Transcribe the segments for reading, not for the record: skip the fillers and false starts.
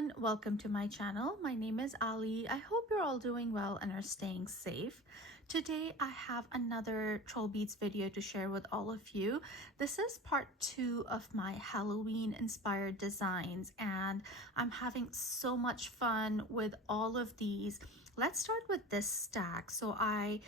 everyone, welcome to my channel. My name is Ali. I hope you're all doing well and are staying safe. Today I have another TrollBeads video to share with all of you. This is part 2 of my Halloween inspired designs and I'm having so much fun with all of these. Let's start with this stack. So I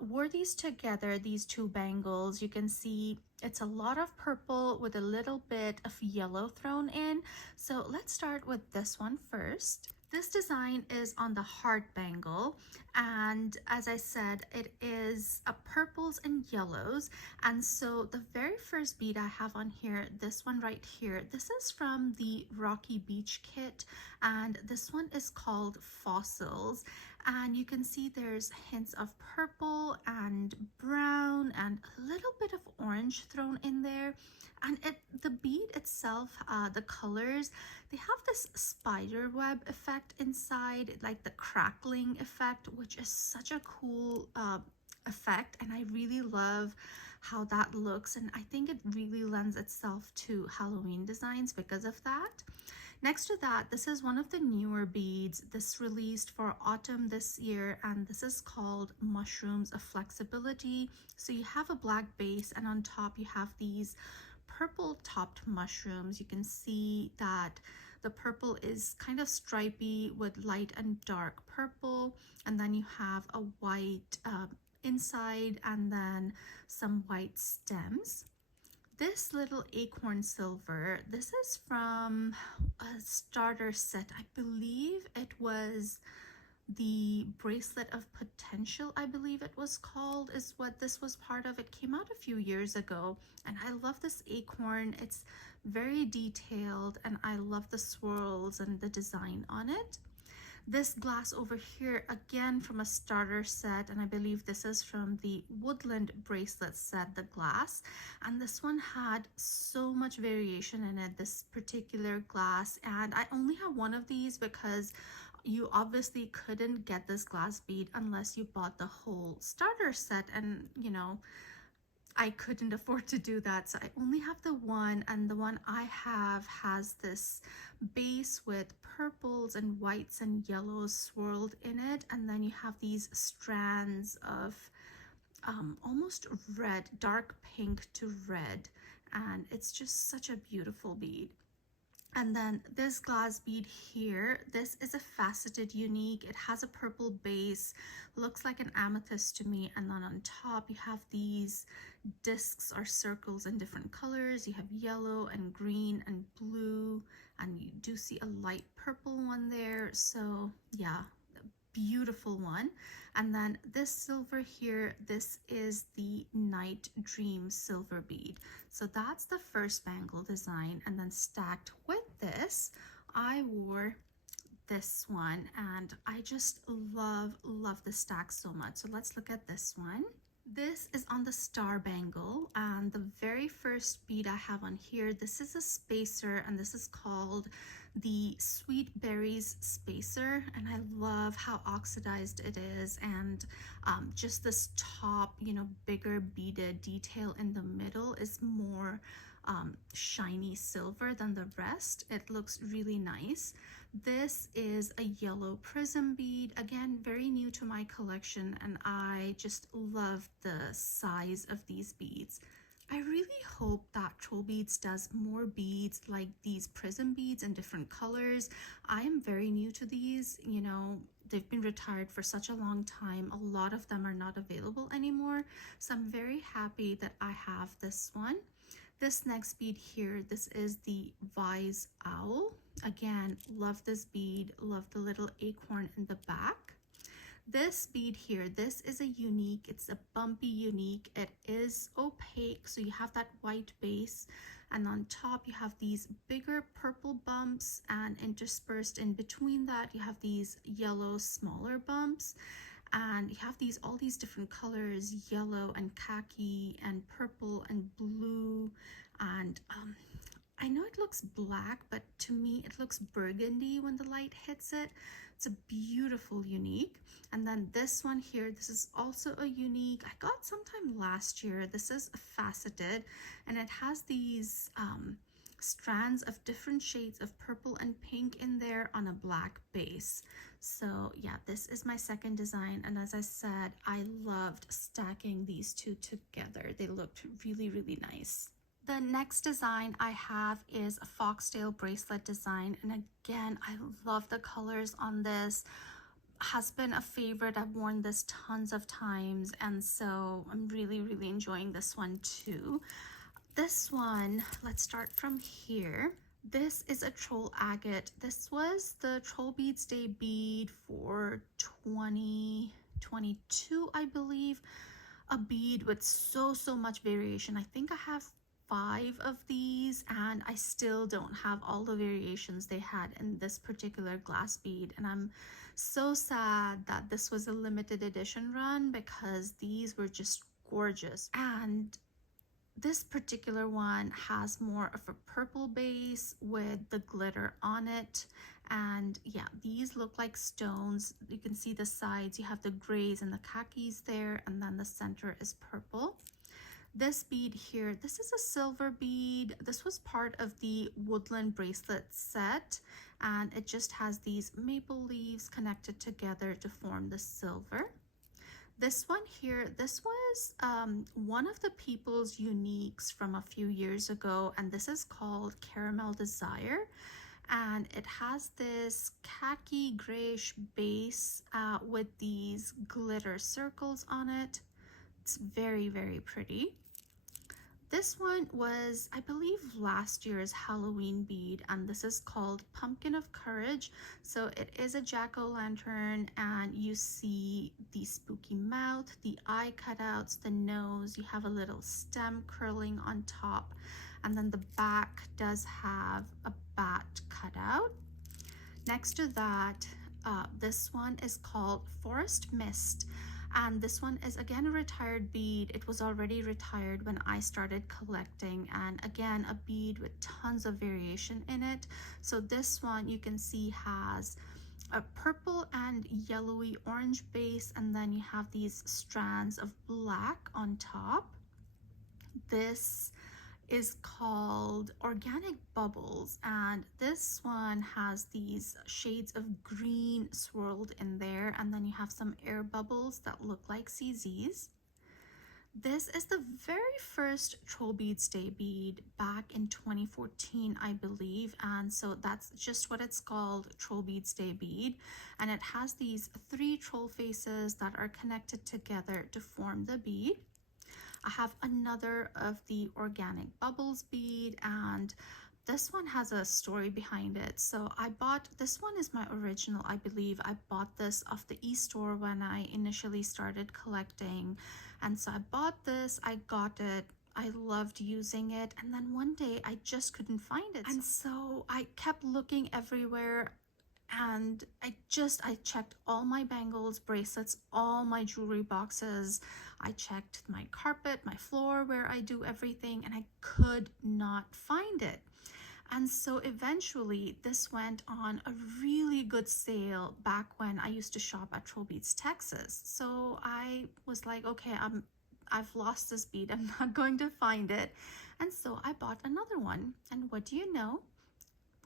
wore these together, these two bangles. You can see it's a lot of purple with a little bit of yellow thrown in. So let's start with this one first. This design is on the heart bangle, and as I said, it is a purples and yellows. And so the very first bead I have on here, this one right here, this is from the Rocky Beach kit, and this one is called Fossils. And you can see there's hints of purple and brown and a little bit of orange thrown in there. And the bead itself, the colors, they have this spider web effect inside, like the crackling effect, which is such a cool effect, and I really love how that looks, and I think it really lends itself to Halloween designs because of that. Next to that, this is one of the newer beads. This released for autumn this year, and this is called Mushrooms of Flexibility. So you have a black base, and on top you have these purple topped mushrooms. You can see that the purple is kind of stripy with light and dark purple, and then you have a white inside and then some white stems. This little acorn silver, this is from a starter set. I believe it was the Bracelet of Potential, I believe it was called, is what this was part of. It came out a few years ago, and I love this acorn. It's very detailed, and I love the swirls and the design on it. This glass over here, again from a starter set, and I believe this is from the Woodland Bracelet set, the glass. And this one had so much variation in it, this particular glass. And I only have one of these because you obviously couldn't get this glass bead unless you bought the whole starter set, and you know, I couldn't afford to do that, so I only have the one, and the one I have has this base with purples and whites and yellows swirled in it, and then you have these strands of almost red, dark pink to red, and it's just such a beautiful bead. And then this glass bead here, this is a faceted unique. It has a purple base, looks like an amethyst to me. And then on top you have these discs or circles in different colors. You have yellow and green and blue, and you do see a light purple one there. So yeah, beautiful one. And then this silver here, this is the Night Dream silver bead. So that's the first bangle design, and then stacked with this I wore this one, and I just love the stack so much. So let's look at this one. This is on the star bangle, and the very first bead I have on here, this is a spacer, and this is called the Sweet Berries Spacer, and I love how oxidized it is, and just this top, you know, bigger beaded detail in the middle is more shiny silver than the rest. It looks really nice. This is a yellow prism bead, again very new to my collection, and I just love the size of these beads. I really hope that TrollBeads does more beads like these prism beads in different colors. I am very new to these, you know, they've been retired for such a long time. A lot of them are not available anymore, so I'm very happy that I have this one. This next bead here, this is the Vise Owl. Again, love this bead, love the little acorn in the back. This bead here, this is a unique, it's a bumpy unique. It is opaque, so you have that white base, and on top you have these bigger purple bumps, and interspersed in between that you have these yellow smaller bumps, and you have these all these different colors, yellow and khaki and purple and blue, and I know it looks black, but to me it looks burgundy when the light hits it. It's a beautiful unique. And then this one here, this is also a unique. I got sometime last year. This is faceted, and it has these strands of different shades of purple and pink in there on a black base. So yeah, this is my second design, and as I said, I loved stacking these two together. They looked really, really nice. The next design I have is a Foxdale bracelet design, and again, I love the colors on this. Has been a favorite. I've worn this tons of times, and so I'm really, really enjoying this one too. This one, let's start from here. This is a troll agate. This was the TrollBeads Day bead for 2022, I believe. A bead with so much variation. I think I have 5 of these, and I still don't have all the variations they had in this particular glass bead, and I'm so sad that this was a limited edition run because these were just gorgeous. And this particular one has more of a purple base with the glitter on it, and yeah, these look like stones. You can see the sides, you have the grays and the khakis there, and then the center is purple. This bead here, this is a silver bead. This was part of the woodland bracelet set, and it just has these maple leaves connected together to form the silver. This one here, this was one of the People's Uniques from a few years ago, and this is called Caramel Desire, and it has this khaki grayish base with these glitter circles on it. It's very, very pretty. This one was, I believe, last year's Halloween bead, and this is called Pumpkin of Courage. So it is a jack-o'-lantern, and you see the spooky mouth, the eye cutouts, the nose. You have a little stem curling on top, and then the back does have a bat cutout. Next to that, this one is called Forest Mist. And this one is again a retired bead. It was already retired when I started collecting, and again a bead with tons of variation in it. So this one you can see has a purple and yellowy orange base, and then you have these strands of black on top. This is called Organic Bubbles, and this one has these shades of green swirled in there, and then you have some air bubbles that look like CZs. This is the very first TrollBeads Day bead back in 2014, I believe, and so that's just what it's called, TrollBeads Day bead, and it has these 3 troll faces that are connected together to form the bead. I have another of the Organic Bubbles bead, and this one has a story behind it. So I bought, this one is my original, I believe. I bought this off the e-store when I initially started collecting. And so I bought this, I got it, I loved using it, and then one day I just couldn't find it. And so I kept looking everywhere, and I checked all my bangles, bracelets, all my jewelry boxes. I checked my carpet, my floor, where I do everything, and I could not find it. And so eventually this went on a really good sale back when I used to shop at TrollBeads, Texas. So I was like, okay, I've lost this bead, I'm not going to find it. And so I bought another one, and what do you know?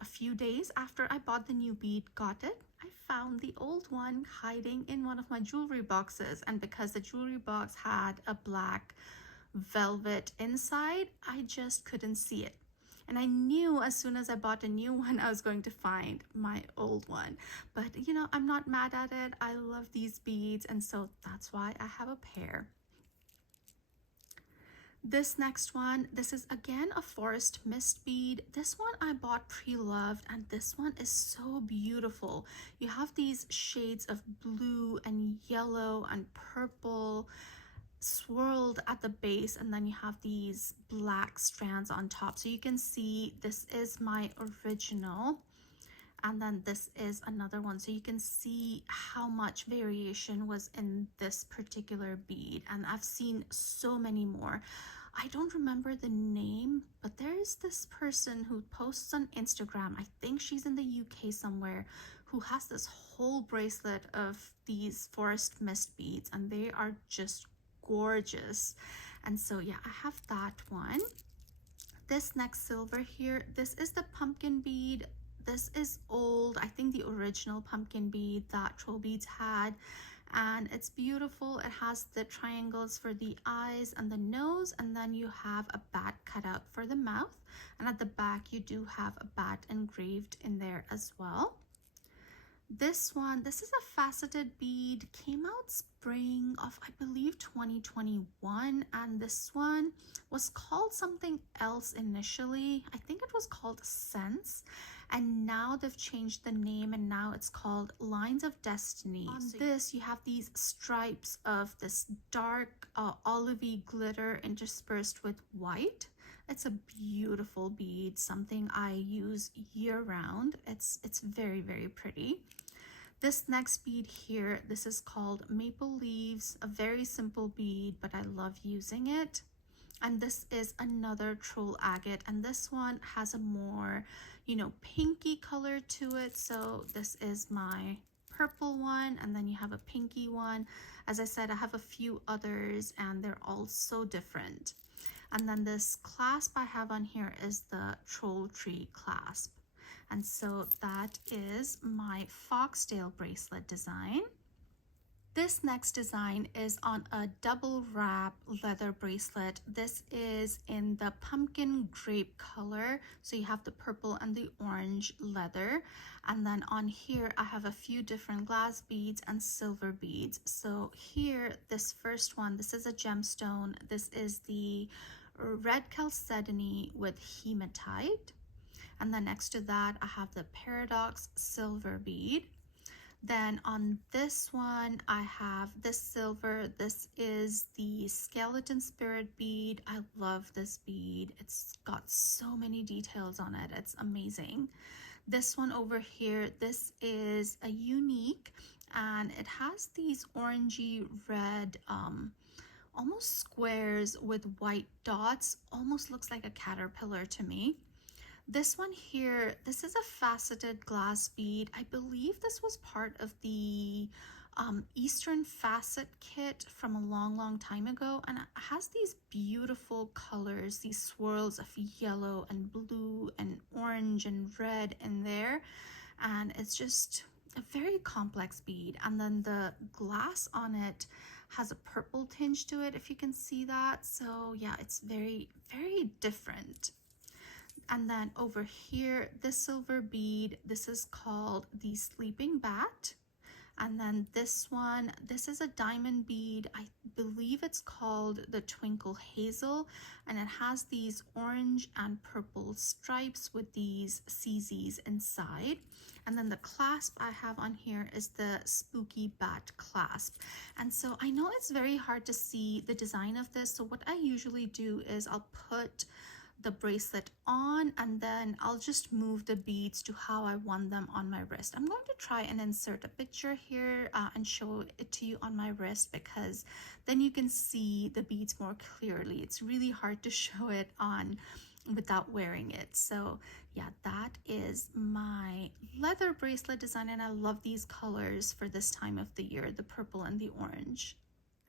A few days after I bought the new bead, got it, I found the old one hiding in one of my jewelry boxes. And because the jewelry box had a black velvet inside, I just couldn't see it. And I knew as soon as I bought a new one, I was going to find my old one. But you know, I'm not mad at it. I love these beads, and so that's why I have a pair. This next one, this is again a Forest Mist bead. This one I bought pre-loved, and this one is so beautiful. You have these shades of blue and yellow and purple swirled at the base, and then you have these black strands on top. So you can see this is my original, and then this is another one. So you can see how much variation was in this particular bead, and I've seen so many more. I don't remember the name, but there is this person who posts on Instagram, I think she's in the UK somewhere, who has this whole bracelet of these Forest Mist beads, and they are just gorgeous. And so yeah, I have that one. This next silver here, this is the pumpkin bead. This is old, I think the original pumpkin bead that TrollBeads had, and it's beautiful. It has the triangles for the eyes and the nose, and then you have a bat cut out for the mouth, and at the back you do have a bat engraved in there as well. This one, this is a faceted bead, came out spring of I believe 2021, and this one was called something else initially. I think it was called Sense, and now they've changed the name and now it's called Lines of Destiny. On this you have these stripes of this dark olivey glitter interspersed with white. It's a beautiful bead, something I use year round. It's very, very pretty. This next bead here, this is called Maple Leaves, a very simple bead, but I love using it. And this is another Troll Agate, and this one has a more, you know, pinky color to it. So this is my purple one, and then you have a pinky one. As I said, I have a few others and they're all so different. And then this clasp I have on here is the Troll Tree clasp. And so that is my Foxdale bracelet design. This next design is on a double wrap leather bracelet. This is in the pumpkin grape color. So you have the purple and the orange leather. And then on here, I have a few different glass beads and silver beads. So here, this first one, this is a gemstone. This is the red chalcedony with hematite. And then next to that, I have the Paradox silver bead. Then on this one, I have this silver. This is the skeleton spirit bead. I love this bead. It's got so many details on it. It's amazing. This one over here, this is a unique, and it has these orangey red, almost squares with white dots. Almost looks like a caterpillar to me. This one here, this is a faceted glass bead. I believe this was part of the Eastern Facet kit from a long time ago, and it has these beautiful colors, these swirls of yellow and blue and orange and red in there, and it's just a very complex bead. And then the glass on it has a purple tinge to it, if you can see that. So yeah, it's very, very different. And then over here, this silver bead, this is called the Sleeping Bat. And then this one, this is a diamond bead. I believe it's called the Twinkle Hazel, and it has these orange and purple stripes with these CZs inside. And then the clasp I have on here is the Spooky Bat clasp. And so I know it's very hard to see the design of this. So what I usually do is I'll put the bracelet on, and then I'll just move the beads to how I want them on my wrist. I'm going to try and insert a picture here and show it to you on my wrist, because then you can see the beads more clearly. It's really hard to show it on without wearing it. So yeah, that is my leather bracelet design, and I love these colors for this time of the year, the purple and the orange.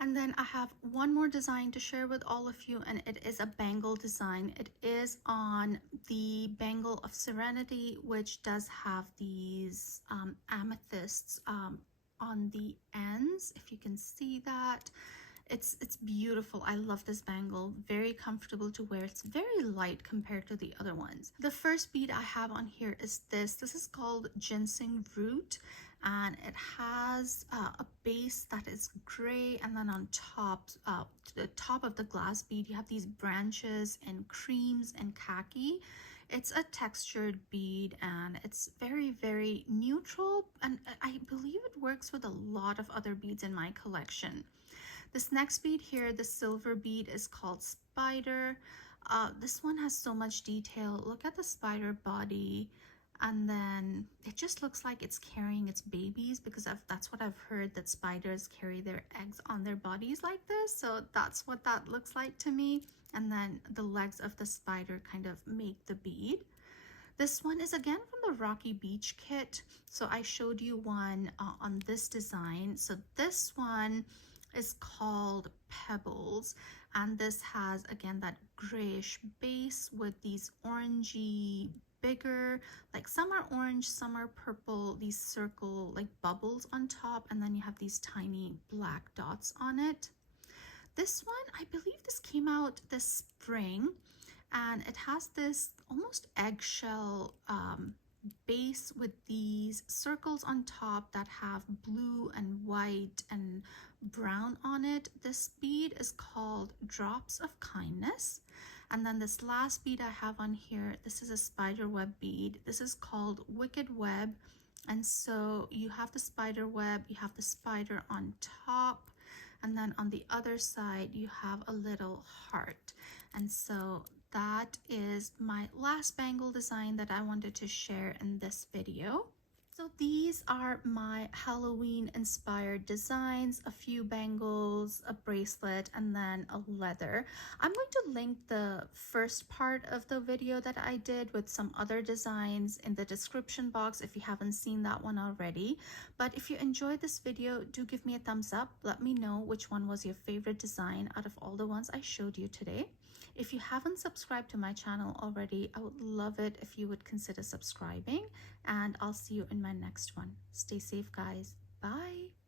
And then I have one more design to share with all of you, and it is a bangle design. It is on the Bangle of Serenity, which does have these amethysts on the ends, if you can see that. It's beautiful. I love this bangle. Very comfortable to wear. It's very light compared to the other ones. The first bead I have on here is this. This is called Ginseng Root, and it has a base that is gray, and then on top, to the top of the glass bead, you have these branches and creams and khaki. It's a textured bead, and it's very, very neutral, and I believe it works with a lot of other beads in my collection. This next bead here, the silver bead, is called Spider. This one has so much detail. Look at the spider body, and then it just looks like it's carrying its babies, because that's what I've heard, that spiders carry their eggs on their bodies like this. So that's what that looks like to me. And then the legs of the spider kind of make the bead. This one is again from the Rocky Beach kit. So I showed you one on this design. So this one is called Pebbles, And this has again that grayish base with these orangey bigger, like some are orange, some are purple, these circle like bubbles on top, and then you have these tiny black dots on it. This one, I believe this came out this spring, and it has this almost eggshell base with these circles on top that have blue and white and brown on it. This bead is called Drops of Kindness. And then this last bead I have on here, this is a spider web bead. This is called Wicked Web. And so you have the spider web, you have the spider on top, and then on the other side you have a little heart. And so that is my last bangle design that I wanted to share in this video. So these are my Halloween inspired designs, a few bangles, a bracelet, and then a leather. I'm going to link the first part of the video that I did with some other designs in the description box if you haven't seen that one already. But if you enjoyed this video, do give me a thumbs up. Let me know which one was your favorite design out of all the ones I showed you today. If you haven't subscribed to my channel already, I would love it if you would consider subscribing, and I'll see you in my next one. Stay safe, guys. Bye.